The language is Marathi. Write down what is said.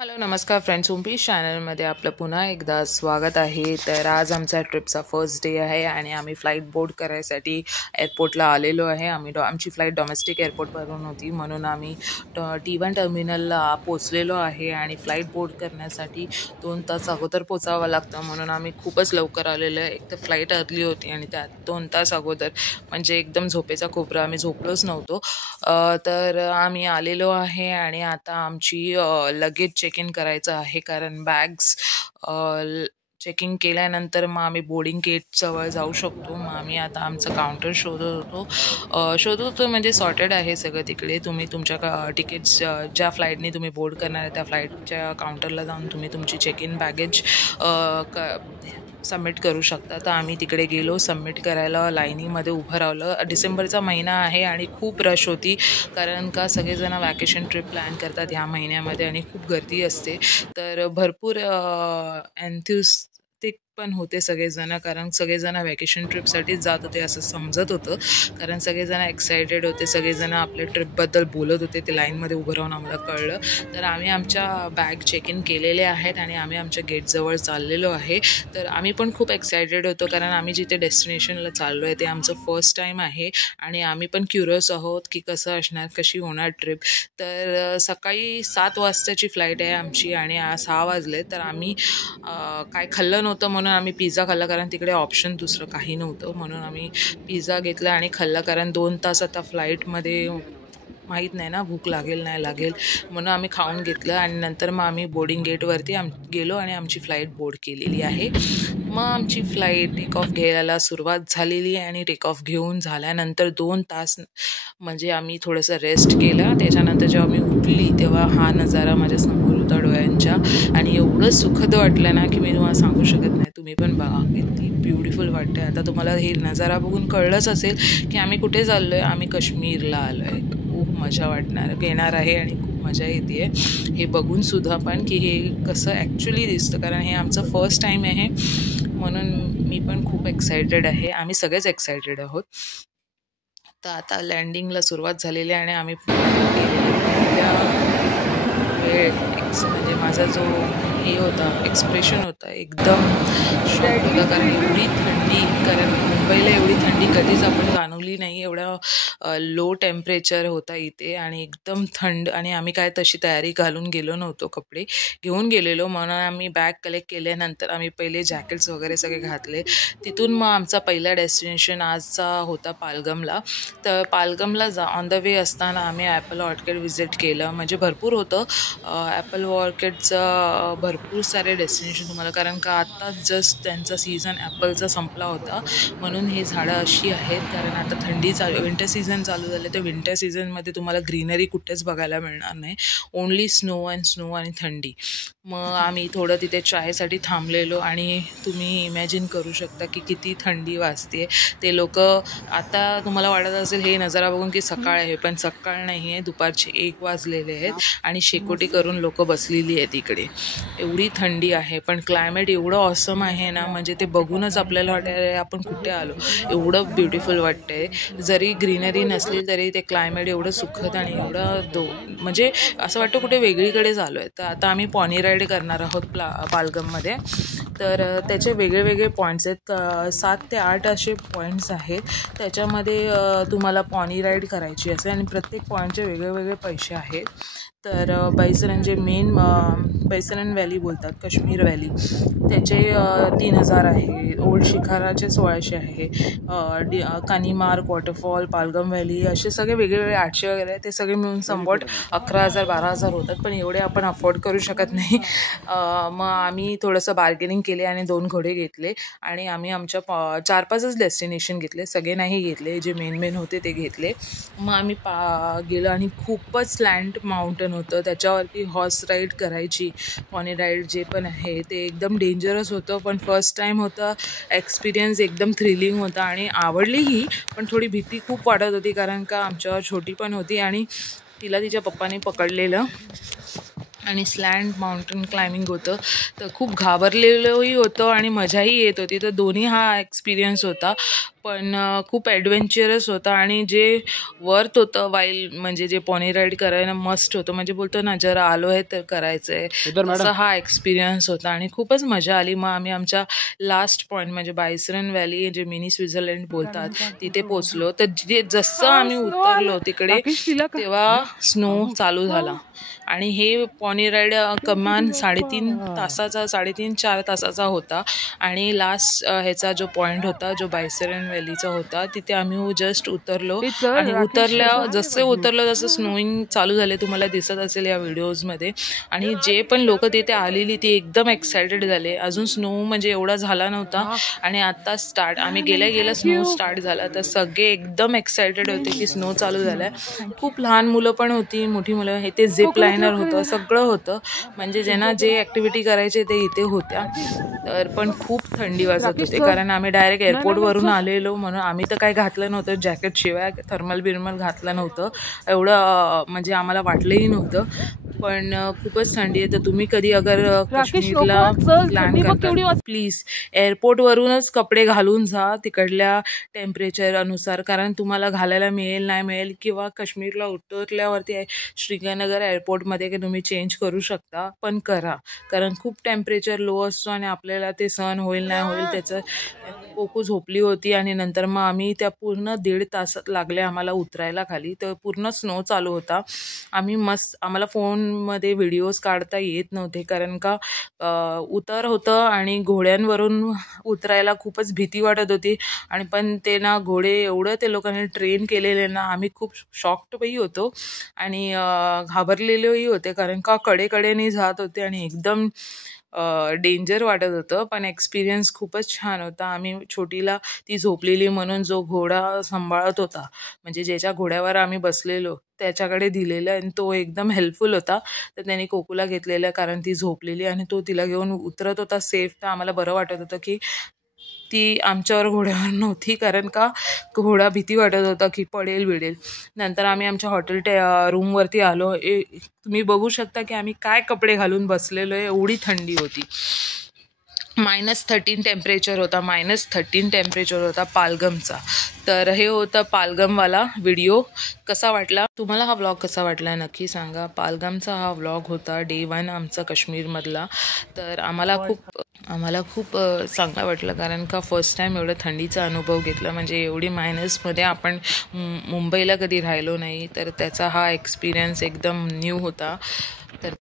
हॅलो नमस्कार फ्रेंड्स, उंपीश चॅनलमध्ये आपलं पुन्हा एकदा स्वागत आहे. तर आज आमचा ट्रिपचा फर्स्ट डे आहे आणि आम्ही फ्लाईट बोर्ड करायसाठी एअरपोर्टला आलेलो आहे. आमची फ्लाईट डोमेस्टिक एअरपोर्टवरून होती, म्हणून आम्ही T1 टर्मिनलला पोचलेलो आहे आणि फ्लाईट बोर्ड करण्यासाठी 2 तास अगोदर पोचावं लागतं, म्हणून आम्ही खूपच लवकर आलेलो आहे. एक तर फ्लाईट अर्ली होती आणि त्यात 2 तास अगोदर म्हणजे एकदम झोपेचा कोपरा, आम्ही झोपलोच नव्हतो. तर आम्ही आलेलो आहे आणि आता आमची लगेज चेक इन करायचं आहे, कारण बॅग्स चेकिंग केल्यानंतर मग आम्ही बोर्डिंग गेटजवळ जाऊ शकतो. मग आम्ही आता आमचं काउंटर शोधत होतो म्हणजे सॉर्टेड आहे सगळं तिकडे. तुम्ही तुमच्या तिकीट्स ज्या फ्लाईटने तुम्ही बोर्ड करणार आहे त्या फ्लाईटच्या काउंटरला जाऊन तुम्ही तुमची चेक इन बॅगेज सबमिट करू शकता. तर आम्ही तिकडे गेलो, सबमिट करायला लाईनीमध्ये उभं राहिलं. डिसेंबरचा महिना आहे आणि खूप रश होती, कारण का सगळेजण वॅकेशन ट्रिप प्लॅन करतात ह्या महिन्यामध्ये आणि खूप गर्दी असते. तर भरपूर एन्थ्युसिस्टिक पण होते सगळेजण, कारण सगळेजण वॅकेशन ट्रिपसाठीच जात होते असं समजत होतं, कारण सगळेजण एक्सायटेड होते. सगळेजण आपल्या ट्रिपबद्दल बोलत होते, ते लाईनमध्ये उभं राहून आम्हाला कळलं. तर आम्ही आमच्या बॅग चेक इन केलेले आहेत आणि आम्ही आमच्या गेटजवळ चाललेलो आहे. तर आम्ही पण खूप एक्सायटेड होतो, कारण आम्ही जिथे डेस्टिनेशनला चाललो आहे ते आमचं फर्स्ट टाईम आहे आणि आम्ही पण क्युरियस आहोत की कसं असणार, कशी होणार ट्रिप. तर सकाळी 7 वाजताची फ्लाईट आहे आमची आणि 6 वाजले. तर आम्ही काय खाल्लं नव्हतं, म्हणून आम्ही पिझ्झा खाल्ला, कारण तिकडे ऑप्शन दुसरं काही नव्हतं. म्हणून आम्ही पिझ्झा घेतला आणि खाल्ला, कारण 2 तास आता फ्लाईटमध्ये माहीत नाही ना, भूक लागेल नाही लागेल, म्हणून आम्ही खाऊन घेतलं. आणि नंतर मग आम्ही बोर्डिंग गेटवरती गेलो आणि आमची फ्लाईट बोर्ड केलेली आहे. मग आमची फ्लाईट टेक ऑफ घ्यायला सुरुवात झालेली आहे आणि टेक ऑफ घेऊन झाल्यानंतर 2 तास म्हणजे आम्ही थोडंसं रेस्ट केलं. त्याच्यानंतर जेव्हा मी उठली तेव्हा हा नजारा माझ्या समोर होता डोळ्यांच्या, आणि एवढं सुखद वाटलं ना की मी तुम्हाला सांगू शकत नाही. तुम्ही पण बघा, किती ब्युटिफुल वाटते. आता तुम्हाला हे नजारा बघून कळलंच असेल की आम्ही कुठे चाललो आहे. आम्ही काश्मीरला आलो आहे. खूप मजा येणार आहे आणि खूप मजा येते हे बघून सुद्धा पण, की हे कसं ॲक्च्युली दिसतं, कारण हे आमचं फर्स्ट टाईम आहे, म्हणून मी पण खूप एक्सायटेड आहे. आम्ही सगळेच एक्सायटेड आहोत. तर आता लँडिंगला सुरुवात झालेली आहे आणि आम्ही म्हणजे माझा जो हे होता एक्सप्रेशन होता एकदम शॉक होता, कारण एवढी थंडी, कारण मुंबईला एवढी थंडी कधीच आपण जाणवली नाही. एवढा लो टेम्परेचर होता इथे आणि एकदम थंड, आणि आम्ही काय तशी तयारी घालून गेलो नव्हतो, कपडे घेऊन गेलेलो. म्हणून आम्ही बॅग कलेक्ट केल्यानंतर आम्ही पहिले जॅकेट्स वगैरे सगळे घातले. तिथून मग आमचा पहिला डेस्टिनेशन आजचा होता पालघमला. तर पालघमला ऑन द वे असताना आम्ही ॲपल ऑर्किड व्हिजिट केलं. म्हणजे भरपूर होतं ॲपल ऑर्किडचं, भरपूर सारे डेस्टिनेशन तुम्हाला, कारण का आत्ताच जस्ट त्यांचा सीझन ॲपलचा संपला होता, म्हणून हे झाडं अशी आहेत. कारण आता थंडी विंटर सीझन चालू झाले, तर विंटर सीझनमध्ये तुम्हाला ग्रीनरी कुठेच बघायला मिळणार नाही, ओन्ली स्नो आणि थंडी. मग आम्ही थोडं तिथे चायसाठी थांबलेलो आणि तुम्ही इमॅजिन करू शकता की किती थंडी वाजते. ते लोक, आता तुम्हाला वाटत असेल हे नजारा बघून की सकाळ आहे, पण सकाळ नाही आहे, दुपारचे 1 वाजलेले आहेत आणि शेकोटी करून लोक बसलेली आहेत इकडे. एवढी थंडी आहे, पण क्लायमेट एवढं ऑसम आहे ना, म्हणजे ते बघूनच आपल्याला वाटतं आपण कुठे आलो, एवढं ब्युटिफुल वाटतंय. जरी ग्रीनरी नसली तरी ते क्लायमेट एवढं सुखद आणि एवढं म्हणजे असं वाटतं कुठे वेगळीकडे आलो आहे. तर आता आम्ही पॉनी राईड करणार आहोत पालघममध्ये. तर त्याचे वेगळे पॉईंट्स आहेत, 7 ते 8 असे पॉईंट्स आहेत. त्याच्यामध्ये तुम्हाला पॉनी राईड करायची असेल आणि प्रत्येक पॉईंटचे वेगळे पैसे आहेत. तर बैसरन जे मेन बैसरन व्हॅली बोलतात, काश्मीर व्हॅली, त्याचे 3000 आहे. ओल्ड शिखाराचे 1600 आहे. कानीमार्क वॉटरफॉल, पालघम व्हॅली, असे सगळे वेगवेगळे 800 वगैरे आहे. ते सगळे मिळून समवॉट 11,000 12,000 होतात, पण एवढे आपण अफोर्ड करू शकत नाही. मग आम्ही थोडंसं बार्गेनिंग केले आणि 2 घोडे घेतले आणि आम्ही आमच्या 4-5च डेस्टिनेशन घेतले, सगळे नाही घेतले, जे मेन होते ते घेतले. मग आम्ही गेलो आणि खूपच स्लँट माउंटन होतं, त्याच्यावरती हॉर्स राईड करायची, पॉनी राईड जे पण आहे ते एकदम डेंजरस होतं, पण फर्स्ट टाईम होतं. एक्सपिरियन्स एकदम थ्रिलिंग होता आणि आवडलीही, पण थोडी भीती खूप वाटत होती, कारण का आमच्यावर छोटी पण होती आणि तिला तिच्या पप्पाने पकडलेलं. आणि स्लँट माउंटन क्लाइम्बिंग होतं, तर खूप घाबरलेलोही होतं आणि मजाही येत होती. तर दोन्ही हा एक्सपिरियन्स होता. पण खूप ॲडव्हेंचरस होता आणि जे वर्थ होतं वाईल म्हणजे जे पॉनी राईड करायला मस्ट होतं, म्हणजे बोलतो ना जर आलो आहे तर करायचं आहे, तसा हा एक्सपिरियन्स होता आणि खूपच मजा आली. मग आम्ही आमच्या लास्ट पॉईंट म्हणजे बायसरन व्हॅली जे मिनी स्वित्झर्लंड बोलतात तिथे पोचलो. तर जसं आम्ही उतरलो तिकडे तेव्हा स्नो चालू झाला आणि हे पॉनी राईड कमान 3.5 तासाचा होता आणि लास्ट ह्याचा जो पॉईंट होता जो बायसरन व्हॅलीचा होता तिथे आम्ही जस्ट उतरलो आणि जसं उतरलं जसं स्नोईंग चालू झाले, तुम्हाला दिसत असेल या व्हिडिओजमध्ये. आणि जे पण लोक तिथे आलेली ती एकदम एक्सायटेड झाले. अजून स्नो म्हणजे एवढा झाला नव्हता आणि आता आम्ही गेल्या स्नो स्टार्ट झाला तर सगळे एकदम एक्सायटेड होते की स्नो चालू झालाय. खूप लहान मुलं पण होती, मोठी मुलं, हे ते झिप लायनर होतं, सगळं होतं, म्हणजे ज्यांना जे ॲक्टिव्हिटी करायचे ते इथे होत्या. तर पण खूप थंडी वाजत होते कारण आम्ही डायरेक्ट एअरपोर्टवरून आलेलो म्हणून आम्ही तर काही घातलं नव्हतं, जॅकेट शिवाय थर्मल बिर्मल घातलं नव्हतं, एवढं म्हणजे आम्हाला वाटलंही नव्हतं. पण खूपच थंडी आहे. तर तुम्ही कधी अगर काश्मीरला प्लॅन करता प्लीज एअरपोर्टवरूनच कपडे घालून जा तिकडल्या टेम्परेचर अनुसार, कारण तुम्हाला घालायला मिळेल नाही मिळेल, किंवा काश्मीरला उतरल्यावरती श्रीनगर एअरपोर्टमध्ये की तुम्ही चेंज करू शकता, पण करा, कारण खूप टेम्परेचर लो असतो आणि आपल्याला ते सहन होईल नाही होईल त्याचं. कोकू झोपली होती आणि नंतर मग आम्ही त्या पूर्ण 1.5 तास लागले आम्हाला उतरायला खाली. तर पूर्ण स्नो चालू होता. आम्हाला फोनमध्ये व्हिडिओज काढता येत नव्हते कारण का उतर होतं आणि घोड्यांवरून उतरायला खूपच भीती वाटत होती. आणि पण ते ना घोडे एवढं ते लोकांनी ट्रेन केलेले ना, आम्ही खूप शॉक्डही होतो आणि घाबरलेलोही होते कारण का कडेकडेने जात होते आणि एकदम डेंजर वाटत होतं. पण एक्सपिरियन्स खूपच छान होता. आम्ही छोटीला ती झोपलेली म्हणून जो घोडा सांभाळत होता, म्हणजे ज्याच्या घोड्यावर आम्ही बसलेलो त्याच्याकडे दिलेला आणि तो एकदम हेल्पफुल होता. तर त्याने कोकूला घेतलेलं कारण ती झोपलेली आणि तो तिला घेऊन उतरत होता सेफ. तर आम्हाला बरं वाटत होतं की ती आमच्यावर घोड्यावर नव्हती कारण का घोडा भीती वाटत होता की पडेल बिडेल. नंतर आम्ही आमच्या हॉटेल रूमवरती आलो. तुम्ही बघू शकता की आम्ही काय कपडे घालून बसलेलो आहे, एवढी थंडी होती. -13 टेम्परेचर होता, -13 टेम्परेचर होता पालगमचा. तर हे होतं पालगमवाला व्हिडिओ. कसा वाटला तुम्हाला हा व्लॉग, कसा वाटला नक्की सांगा. पालगमचा हा व्लॉग होता डे 1 आमचा काश्मीरमधला. तर आम्हाला खूप चांगला वाटलं कारण का फर्स्ट टाईम एवढं थंडीचा अनुभव घेतला, म्हणजे एवढी मायनसमध्ये आपण मुंबईला कधी राहिलो नाही, तर त्याचा हा एक्सपिरियन्स एकदम न्यू होता.